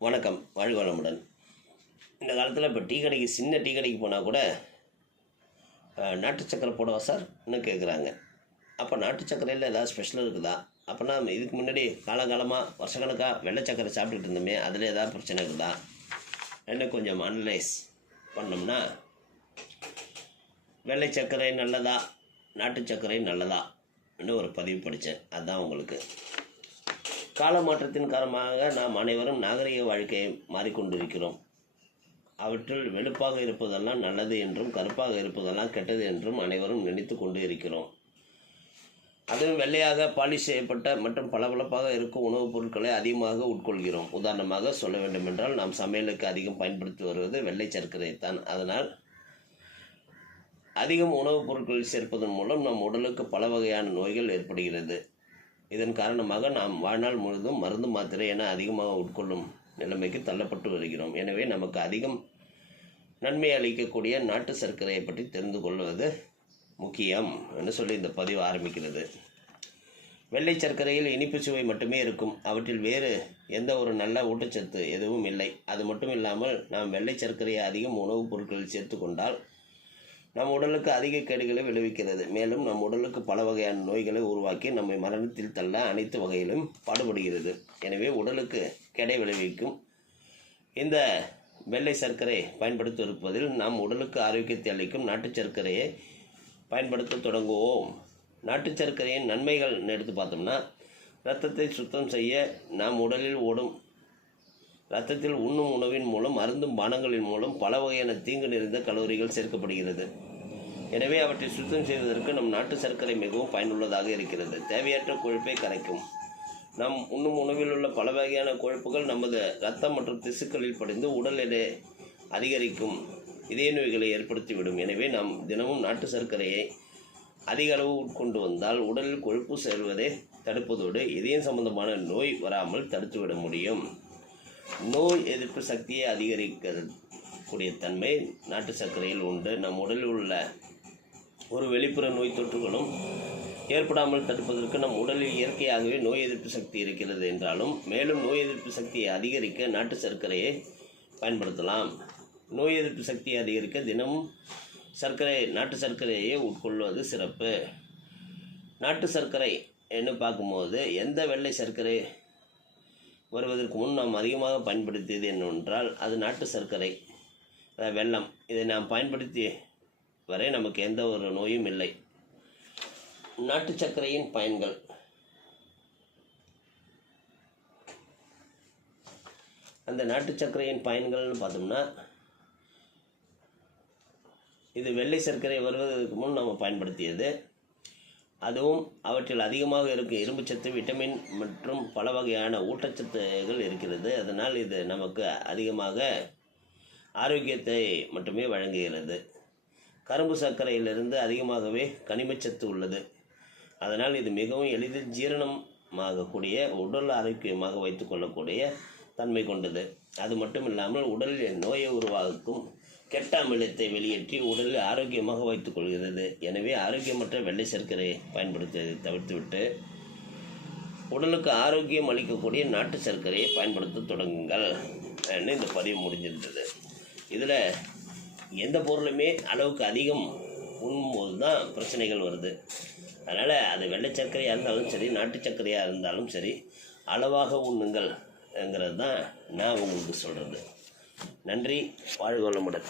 வணக்கம் வாழ்க வளமுடன் இந்த காலத்தில் இப்போ டீ கடைக்கு சின்ன டீ கடைக்கு போனால் கூட நாட்டு சக்கரை போடவா சார்? இன்னும் கேட்குறாங்க அப்போ நாட்டு சக்கரையில் ஏதாவது ஸ்பெஷல் இருக்குதா? அப்போனா இதுக்கு முன்னாடி காலகாலமாக வருஷக்கணக்காக வெள்ளை சக்கரை சாப்பிட்டுட்டு இருந்தோமே அதில் ஏதாவது பிரச்சனை இருக்குதா? என்ன கொஞ்சம் அனலைஸ் பண்ணோம்னா வெள்ளை சர்க்கரை நல்லதா? நாட்டு சர்க்கரை நல்லதா? இன்னும் ஒரு பதிவு படித்தேன் அதுதான் உங்களுக்கு. கால மாற்றத்தின் காரணமாக நாம் அனைவரும் நாகரிக வாழ்க்கையை மாறிக்கொண்டிருக்கிறோம். அவற்றில் வெளுப்பாக இருப்பதெல்லாம் நல்லது என்றும் கருப்பாக இருப்பதெல்லாம் கெட்டது என்றும் அனைவரும் நினைத்து கொண்டு இருக்கிறோம் அதுவும் வெள்ளையாக பாலிஷ் செய்யப்பட்ட மற்றும் பளபளப்பாக இருக்கும் உணவுப் பொருட்களை அதிகமாக உட்கொள்கிறோம். உதாரணமாக சொல்ல வேண்டுமென்றால் நாம் சமையலுக்கு அதிகம் பயன்படுத்தி வருவது வெள்ளை சர்க்கரை தான். அதனால் அதிகம் உணவுப் பொருட்கள் சேர்ப்பதன் மூலம் நம் உடலுக்கு பல வகையான நோய்கள் ஏற்படுகிறது. இதன் காரணமாக நாம் வாழ்நாள் முழுதும் மருந்து மாத்திரை என அதிகமாக உட்கொள்ளும் நிலைமைக்கு தள்ளப்பட்டு வருகிறோம். எனவே நமக்கு அதிகம் நன்மை அளிக்கக்கூடிய நாட்டு சர்க்கரையை பற்றி தெரிந்து கொள்வது முக்கியம் என்று சொல்லி இந்த பதிவு ஆரம்பிக்கிறது. வெள்ளை சர்க்கரையில் இனிப்பு சுவை மட்டுமே இருக்கும். அவற்றில் வேறு எந்த ஒரு நல்ல ஊட்டச்சத்து எதுவும் இல்லை. அது மட்டும் இல்லாமல் நாம் வெள்ளை சர்க்கரையை அதிகம் உணவுப் பொருட்களில் சேர்த்து கொண்டால் நம் உடலுக்கு அதிக கேடுகளை விளைவிக்கிறது. மேலும் நம் உடலுக்கு பல வகையான நோய்களை உருவாக்கி நம்மை மரணத்தில் தள்ள அனைத்து வகையிலும் பாடுபடுகிறது. எனவே உடலுக்கு கெடை விளைவிக்கும் இந்த வெள்ளை சர்க்கரை பயன்படுத்தியிருப்பதில் நாம் உடலுக்கு ஆரோக்கியத்தை அளிக்கும் நாட்டு சர்க்கரையை பயன்படுத்த தொடங்குவோம். நாட்டு சர்க்கரையின் நன்மைகள் எடுத்து பார்த்தோம்னா இரத்தத்தை சுத்தம் செய்ய நாம் உடலில் ஓடும் ரத்தத்தில் உண்ணும் உணவின் மூலம் அருந்தும் பானங்களின் மூலம் பல வகையான தீங்கு நிறைந்த கலோரிகள் சேர்க்கப்படுகிறது. எனவே அவற்றை சுத்தம் செய்வதற்கு நம் நாட்டு சர்க்கரை மிகவும் பயனுள்ளதாக இருக்கிறது. தேவையற்ற கொழுப்பை கரைக்கும். நம் உண்ணும் உணவில் உள்ள பல வகையான கொழுப்புகள் நமது ரத்தம் மற்றும் திசுக்களில் படிந்து உடல் எடை அதிகரிக்கும். இதய நோய்களை ஏற்படுத்திவிடும். எனவே நாம் தினமும் நாட்டு சர்க்கரையை அதிக அளவு உட்கொண்டு வந்தால் உடலில் கொழுப்பு சேர்வதை தடுப்பதோடு இதயம் சம்பந்தமான நோய் வராமல் தடுத்துவிட முடியும். நோய் எதிர்ப்பு சக்தியை அதிகரிக்கக்கூடிய தன்மை நாட்டு சர்க்கரையில் உண்டு. நம் உடலில் உள்ள ஒரு வெளிப்புற நோய் தொற்றுகளும் ஏற்படாமல் தடுப்பதற்கு நம் உடலில் இயற்கையாகவே நோய் எதிர்ப்பு சக்தி இருக்கிறது என்றாலும் மேலும் நோய் எதிர்ப்பு சக்தியை அதிகரிக்க நாட்டு சர்க்கரையை பயன்படுத்தலாம். நோய் எதிர்ப்பு சக்தியை அதிகரிக்க தினமும் சர்க்கரை நாட்டு சர்க்கரையை உட்கொள்வது சிறப்பு. நாட்டு சர்க்கரை என்று பார்க்கும்போது எந்த வெள்ளை சர்க்கரை வருவதற்கு முன் நாம் அதிகமாக பயன்படுத்தியது என்னவென்றால் அது நாட்டு சர்க்கரை வெள்ளம் இதை நாம் பயன்படுத்தி வரை நமக்கு எந்த ஒரு நோயும் இல்லை. நாட்டு சர்க்கரையின் பயன்கள். அந்த நாட்டு சர்க்கரையின் பயன்கள்னு பார்த்தோம்னா இது வெள்ளை சர்க்கரை வருவதற்கு முன் நம்ம பயன்படுத்தியது. அதுவும் அவற்றில் அதிகமாக இருக்கும் இரும்புச்சத்து விட்டமின் மற்றும் பல வகையான ஊட்டச்சத்துகள் இருக்கிறது. அதனால் இது நமக்கு அதிகமாக ஆரோக்கியத்தை மட்டுமே வழங்குகிறது. கரும்பு சர்க்கரையிலிருந்து அதிகமாகவே கனிமச்சத்து உள்ளது. அதனால் இது மிகவும் எளிதில் ஜீரணமாகக்கூடிய உடல் ஆரோக்கியமாக வைத்துக்கொள்ளக்கூடிய தன்மை கொண்டது. அது மட்டும் இல்லாமல் உடலில் நோயை உருவாக்கும் கெட்ட அமிலத்தை வெளியேற்றி உடலை ஆரோக்கியமாக வைத்துக் கொள்கிறது. எனவே ஆரோக்கியமற்ற வெள்ளை சர்க்கரையை பயன்படுத்துவதை தவிர்த்துவிட்டு உடலுக்கு ஆரோக்கியம் அளிக்கக்கூடிய நாட்டு சர்க்கரையை பயன்படுத்த தொடங்குங்கள் இந்த பதிவு முடிஞ்சிருந்தது. இதில் எந்த பொருளுமே அளவுக்கு அதிகம் உண்ணும்போது தான் பிரச்சனைகள் வருது. அதனால் அது வெள்ளை சர்க்கரையாக இருந்தாலும் சரி நாட்டு சர்க்கரையாக இருந்தாலும் சரி அளவாக உண்ணுங்கள்ங்கிறது தான் நான் உங்களுக்கு சொல்கிறது நன்றி. வாழ்க வளமுடன்.